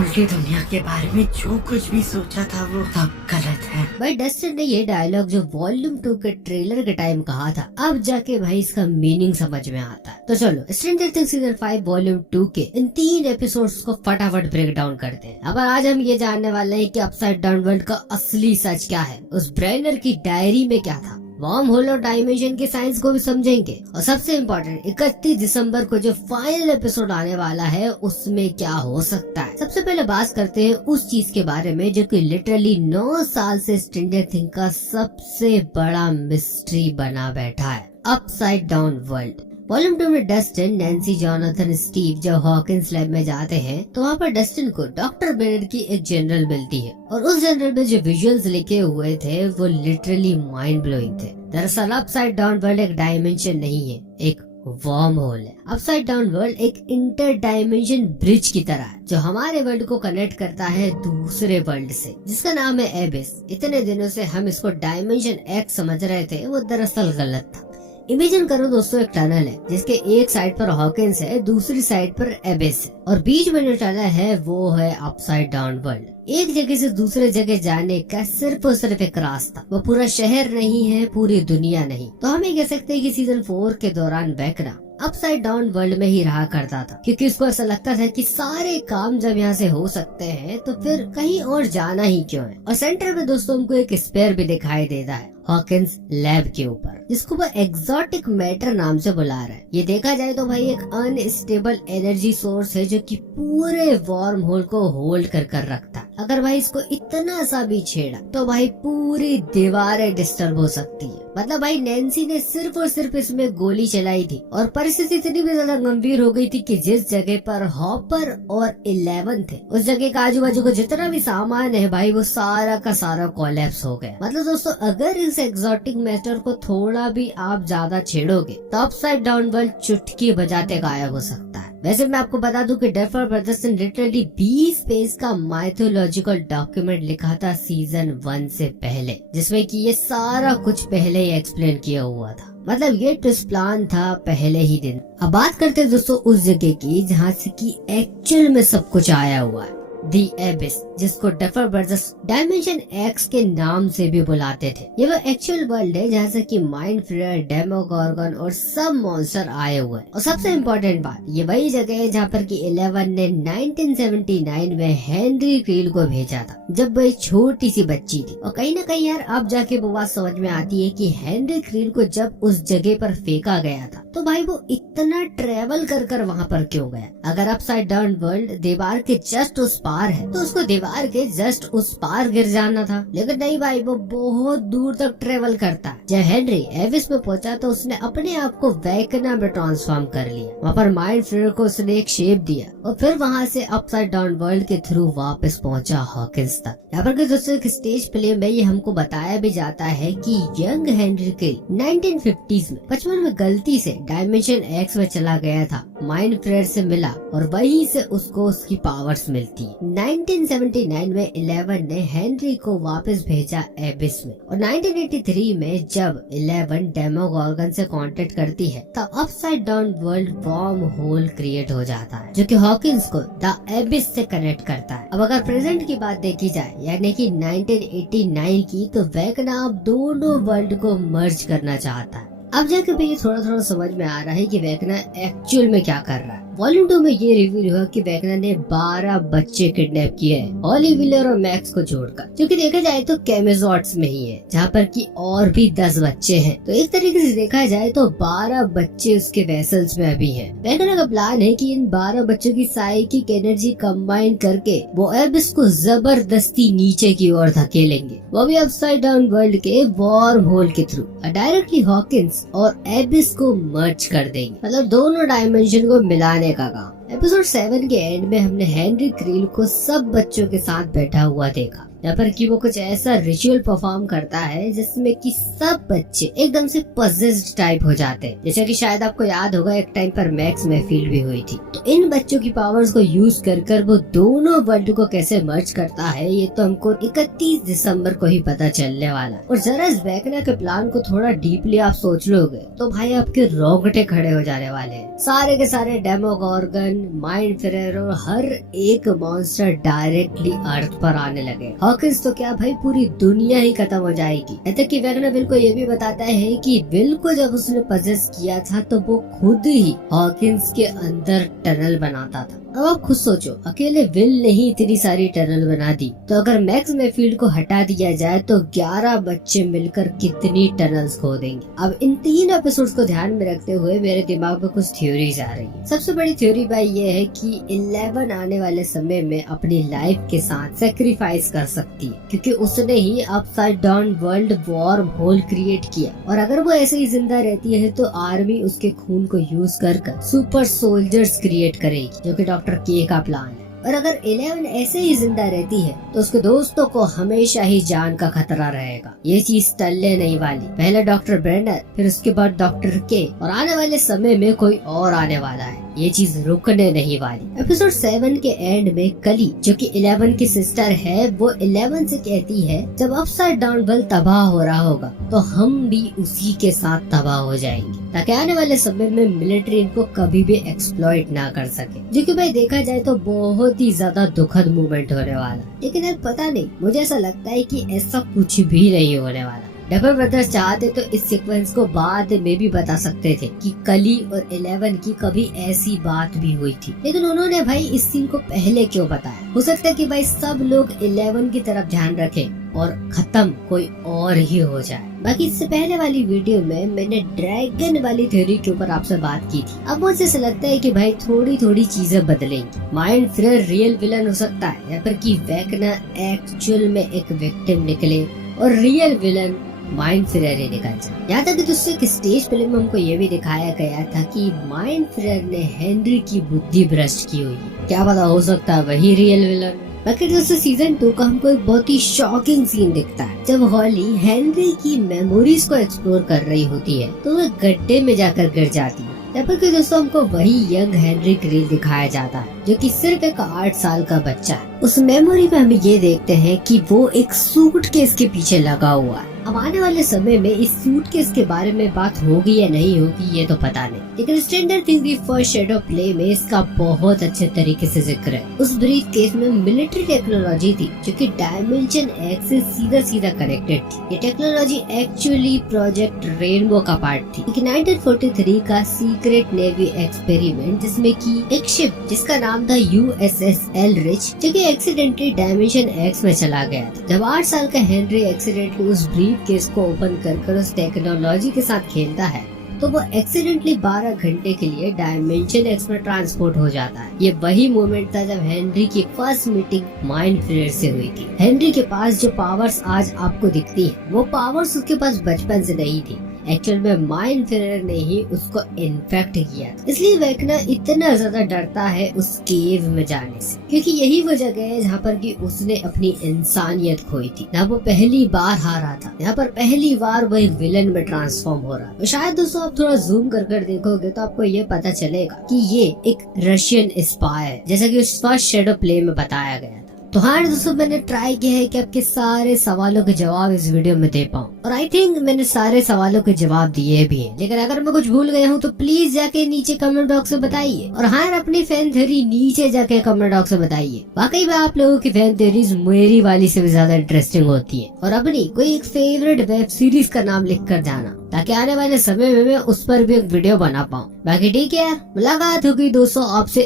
उल्टी दुनिया के बारे में जो कुछ भी सोचा था वो सब गलत है। भाई डस्टिन ने ये डायलॉग जो वॉल्यूम 2 के ट्रेलर के टाइम कहा था, अब जाके भाई इसका मीनिंग समझ में आता है। तो चलो स्ट्रेंजर थिंग्स सीजन 5 वॉल्यूम 2 के इन 3 एपिसोड्स को फटाफट ब्रेक डाउन करते हैं। अब आज हम ये जानने वाले हैं कि अपसाइड डाउन वर्ल्ड का असली सच क्या है, उस ब्रेनर की डायरी में क्या था, वर्म होल और डायमेंशन के साइंस को भी समझेंगे, और सबसे इम्पोर्टेंट 31 दिसंबर को जो फाइनल एपिसोड आने वाला है उसमें क्या हो सकता है। सबसे पहले बात करते हैं उस चीज के बारे में जो कि लिटरली 9 साल से स्ट्रेंजर थिंग्स का सबसे बड़ा मिस्ट्री बना बैठा है, अपसाइड डाउन वर्ल्ड। वॉल्यूम 2 में डस्टिन, नैन्सी, जॉनथन, स्टीव जब हॉकिंस लैब में जाते हैं तो वहाँ पर डस्टिन को डॉक्टर बेनेट की एक जनरल मिलती है, और उस जनरल में जो विजुअल्स लिखे हुए थे वो लिटरली माइंड ब्लोइंग थे। दरअसल अपसाइड डाउन वर्ल्ड एक डायमेंशन नहीं है, एक वर्म होल है। अपसाइड डाउन वर्ल्ड एक इंटर डायमेंशन ब्रिज की तरह है जो हमारे वर्ल्ड को कनेक्ट करता है दूसरे वर्ल्ड से, जिसका नाम है एबिस। इतने दिनों से हम इसको डायमेंशन एक्स समझ रहे थे, वो दरअसल गलत था। इमेजिन करो दोस्तों, एक टनल है जिसके एक साइड पर हॉकिंस है, दूसरी साइड पर एबिस है, और बीच में जो टनल है वो है अपसाइड डाउन वर्ल्ड। एक जगह से दूसरे जगह जाने का सिर्फ और सिर्फ एक रास्ता, वो पूरा शहर नहीं है, पूरी दुनिया नहीं। तो हम ये कह सकते हैं कि सीजन 4 के दौरान वेकना अपसाइड डाउन वर्ल्ड में ही रहा करता था, क्योंकि उसको ऐसा लगता था कि सारे काम जब यहाँ से हो सकते हैं तो फिर कहीं और जाना ही क्यों है। और सेंटर में दोस्तों हमको एक स्पेयर भी दिखाई देता है हॉकिंस लैब के ऊपर, जिसको वो एक्सोटिक मैटर नाम से बुला रहा है। ये देखा जाए तो भाई एक अनस्टेबल एनर्जी सोर्स है जो कि पूरे वार्म होल को होल्ड कर रखता है। अगर भाई इसको इतना सा भी छेड़ा तो भाई पूरी दीवारें डिस्टर्ब हो सकती है। मतलब भाई नैन्सी ने सिर्फ और सिर्फ इसमें गोली चलाई थी और परिस्थिति इतनी भी ज्यादा गंभीर हो गई थी कि जिस जगह पर हॉपर और 11 थे उस जगह का आजू बाजू का जितना भी सामान है भाई वो सारा का सारा कोलैप्स हो गया। मतलब दोस्तों अगर इस एक्सोटिक मैटर को थोड़ा भी आप ज्यादा छेड़ोगे तो अपसाइड डाउन वर्ल्ड चुटकी बजाते गायब हो सकता है। वैसे मैं आपको बता दूं कि डफर ब्रदर्स ने लिटरली 20 पेज का माइथोलॉजिकल डॉक्यूमेंट लिखा था सीजन 1 से पहले, जिसमें कि ये सारा कुछ पहले ही एक्सप्लेन किया हुआ था। मतलब ये ट्विस्ट प्लान था पहले ही दिन। अब बात करते हैं दोस्तों उस जगह की जहाँ से कि एक्चुअल में सब कुछ आया हुआ है, दी एबिस, जिसको डफर ब्रदर्स डायमेंशन एक्स के नाम से भी बुलाते थे। ये वो एक्चुअल वर्ल्ड है जहाँ से कि माइंड फ्लेयर, डेमोगॉर्गन और सब मॉन्स्टर आए हुए हैं। और सबसे इम्पोर्टेंट बात, ये वही जगह है जहाँ पर कि 11 ने 1979 में हेनरी क्रील को भेजा था जब वो एक छोटी सी बच्ची थी। और कहीं ना कहीं यार अब जाके वो बात समझ में आती है कि हेनरी क्रील को जब उस जगह पर फेंका गया था तो भाई वो इतना ट्रेवल कर वहाँ पर क्यों गया। अगर अपसाइड डाउन वर्ल्ड दीवार के जस्ट उस पार है तो उसको दीवार के जस्ट उस पार गिर जाना था, लेकिन नहीं भाई वो बहुत दूर तक ट्रेवल करता है। जब हेनरी एविस में पहुंचा तो उसने अपने आप को वेकना में ट्रांसफॉर्म कर लिया। वहाँ पर माइंड फ्लेयर को उसने एक शेप दिया और फिर वहाँ से अपसाइड डाउन वर्ल्ड के थ्रू वापस पहुंचा हॉकिंस तक। यहाँ पर दोस्तों एक स्टेज प्ले में ये हमको बताया भी जाता है कि यंग हेनरी क्रील 1950s में बचपन में गलती से डायमेंशन एक्स में चला गया था, माइंड फ्लेयर से मिला और वहीं से उसको उसकी पावर्स मिलती है। 1979 में 11 ने हेनरी को वापस भेजा एबिस में, और 1983 में जब 11 डेमोगॉर्गन से कांटेक्ट करती है तब upside down world worm hole create हो जाता है जो कि हॉकिंस को द एबिस से कनेक्ट करता है। अब अगर प्रेजेंट की बात देखी जाए यानी कि 1989 की, तो वेकना अब दोनों वर्ल्ड को मर्ज करना चाहता है। अब जाके भी थोड़ा समझ में आ रहा है कि वेकना एक्चुअल में क्या कर रहा है। वॉल्यूम 2 में ये रिवील हुआ कि वेकना ने 12 बच्चे किडनैप किए हैं, हॉली व्हीलर और मैक्स को छोड़कर, जो कि देखा जाए तो कैमेजॉट्स में ही है जहाँ पर कि और भी 10 बच्चे हैं। तो एक तरीके से देखा जाए तो 12 बच्चे उसके वेसल्स में अभी हैं। वेकना का प्लान है कि इन 12 बच्चों की साइकिक एनर्जी कंबाइन करके वो एबिस को जबरदस्ती नीचे की ओर धकेलेंगे, वो भी अपसाइड डाउन वर्ल्ड के वर्म होल के थ्रू, डायरेक्टली हॉकिंस और एबिस को मर्ज कर देंगे। मतलब दोनों डायमेंशन को मिलाने का काम। एपिसोड 7 के एंड में हमने हेनरी क्रील को सब बच्चों के साथ बैठा हुआ देखा यहाँ पर कि वो कुछ ऐसा रिचुअल परफॉर्म करता है जिसमें कि सब बच्चे एकदम से पजेस्ड टाइप हो जाते हैं। जैसे कि शायद आपको याद होगा एक टाइम पर मैक्स महफिल भी हुई थी। तो इन बच्चों की पावर्स को यूज कर वो दोनों वर्ल्ड को कैसे मर्ज करता है ये तो हमको 31 दिसंबर को ही पता चलने वाला है। और जरा इस वेकना के प्लान को थोड़ा डीपली आप सोच लोगे तो भाई आपके रोंगटे खड़े हो जाने वाले हैं। सारे के सारे डेमोगॉर्गन, माइंड फ्लेयर और हर एक मॉन्स्टर डायरेक्टली अर्थ पर आने लगे। हॉकिंस तो क्या भाई पूरी दुनिया ही खत्म हो जाएगी। यहाँ तक कि वेगना विल को ये भी बताता है कि विल को जब उसने पजेस किया था तो वो खुद ही हॉकिंस के अंदर टनल बनाता था। अब आप खुद सोचो, अकेले विल ने ही इतनी सारी टनल बना दी, तो अगर मैक्स मैफील्ड को हटा दिया जाए तो 11 बच्चे मिलकर कितनी टनल्स खोदेंगे। अब इन 3 एपिसोड्स को ध्यान में रखते हुए मेरे दिमाग में कुछ थ्योरीज आ रही है। सबसे बड़ी थ्योरी भाई ये है कि 11 आने वाले समय में अपनी लाइफ के साथ सेक्रीफाइस कर सकती है, क्योंकि उसने ही upside down world wormhole create किया। और अगर वो ऐसे ही जिंदा रहती है तो आर्मी उसके खून को यूज कर सुपर सोल्जर्स क्रिएट करेगी, जो कि डॉक्टर के का प्लान है। और अगर 11 ऐसे ही जिंदा रहती है तो उसके दोस्तों को हमेशा ही जान का खतरा रहेगा। ये चीज टलने नहीं वाली। पहले डॉक्टर ब्रेंडर, फिर उसके बाद डॉक्टर के, और आने वाले समय में कोई और आने वाला है। ये चीज रुकने नहीं वाली। एपिसोड 7 के एंड में कली, जो कि 11 की सिस्टर है, वो 11 से कहती है जब अपसाइड डाउन वर्ल्ड तबाह हो रहा होगा तो हम भी उसी के साथ तबाह हो जाएंगे, ताकि आने वाले समय में मिलिट्री इनको कभी भी एक्सप्लॉइट ना कर सके। जो कि भाई देखा जाए तो बहुत ही ज्यादा दुखद मूवमेंट होने वाला। लेकिन यार पता नहीं, मुझे ऐसा लगता है कि ऐसा कुछ भी नहीं होने वाला। डबल ब्रदर्स चाहते तो इस सीक्वेंस को बाद में भी बता सकते थे कि कली और 11 की कभी ऐसी बात भी हुई थी, लेकिन उन्होंने भाई इस सीन को पहले क्यों बताया। हो सकता है कि भाई सब लोग 11 की तरफ ध्यान रखें और खत्म कोई और ही हो जाए। बाकी इससे पहले वाली वीडियो में मैंने ड्रैगन वाली थ्योरी के ऊपर आपसे बात की थी। अब मुझे ऐसा लगता है कि भाई थोड़ी थोड़ी चीजें बदलेंगी। माइंड फ्लेयर रियल विलन हो सकता है, या फिर कि वेकना एक्चुअल में एक विक्टिम निकले और रियल विलन माइंड फ्लेयर ही निकल जाए। यहाँ तक दूसरे एक स्टेज प्ले में हमको ये भी दिखाया गया था कि माइंड फ्लेयर ने हेनरी की बुद्धि भ्रष्ट की हुई है। क्या पता हो सकता है वही रियल विलन। बाकी दोस्तों सीजन 2 का हमको एक बहुत ही शॉकिंग सीन दिखता है जब हॉली हेनरी की मेमोरीज को एक्सप्लोर कर रही होती है तो वह गड्ढे में जाकर गिर जाती है। तब कि दोस्तों हमको वही यंग हेनरी क्रील दिखाया जाता है जो कि सिर्फ एक 8 साल का बच्चा है। उस मेमोरी में हम ये देखते हैं कि वो एक सूटकेस के पीछे लगा हुआ है। अब आने वाले समय में इस सूटकेस के बारे में बात होगी या नहीं होगी ये तो पता नहीं, लेकिन stranger things the first shadow play में इसका बहुत अच्छे तरीके से जिक्र है। उस ब्रीफ केस में मिलिट्री टेक्नोलॉजी थी जो कि डायमेंशन एक्स से सीधा सीधा कनेक्टेड थी। ये टेक्नोलॉजी एक्चुअली प्रोजेक्ट रेनबो का पार्ट थी, लेकिन 1943 का सीक्रेट नेवी एक्सपेरिमेंट जिसमें की एक शिप जिसका नाम था USS एलरिच, जो कि एक्सीडेंटली डायमेंशन एक्स में चला गया था। जब 8 साल का हेनरी एक्सीडेंटली उस ब्रीफ केस को ओपन कर उस टेक्नोलॉजी के साथ खेलता है तो वो एक्सीडेंटली 12 घंटे के लिए डायमेंशन एक्स में ट्रांसपोर्ट हो जाता है। ये वही मोमेंट था जब हेनरी की फर्स्ट मीटिंग माइंड फ्लेयर से हुई थी। हेनरी के पास जो पावर्स आज आपको दिखती है वो पावर्स उसके पास बचपन से नहीं थी। एक्चुअल में माइंड फ्लेयर ने ही उसको इन्फेक्ट किया, इसलिए वेकना इतना ज्यादा डरता है उस केव में जाने से, क्योंकि यही वो जगह है जहाँ पर कि उसने अपनी इंसानियत खोई थी। यहाँ वो पहली बार हारा था, यहाँ पर पहली बार वो एक विलन में ट्रांसफॉर्म हो रहा है। तो शायद दोस्तों आप थोड़ा जूम कर देखोगे तो आपको ये पता चलेगा कि ये एक रशियन स्पाई है, जैसा कि उस फर्स्ट शैडो प्ले में बताया गया था। तो हाँ दोस्तों मैंने ट्राई किया है कि आपके सारे सवालों के जवाब इस वीडियो में दे पाऊँ, और आई थिंक मैंने सारे सवालों के जवाब दिए भी हैं। लेकिन अगर मैं कुछ भूल गया हूँ तो प्लीज जाके नीचे कमेंट बॉक्स में बताइए, और हाँ अपनी फैन थ्योरी नीचे जाके कमेंट बॉक्स में बताइए। वाकई में आप लोगों की फैन थ्योरीज मेरी वाली से भी ज्यादा इंटरेस्टिंग होती है। और अपनी कोई एक फेवरेट वेब सीरीज का नाम लिख कर जाना, ताकि आने वाले समय में मैं उस पर भी एक वीडियो बना पाऊँ। बाकी ठीक है यार, मुलाकात होगी दोस्तों आपसे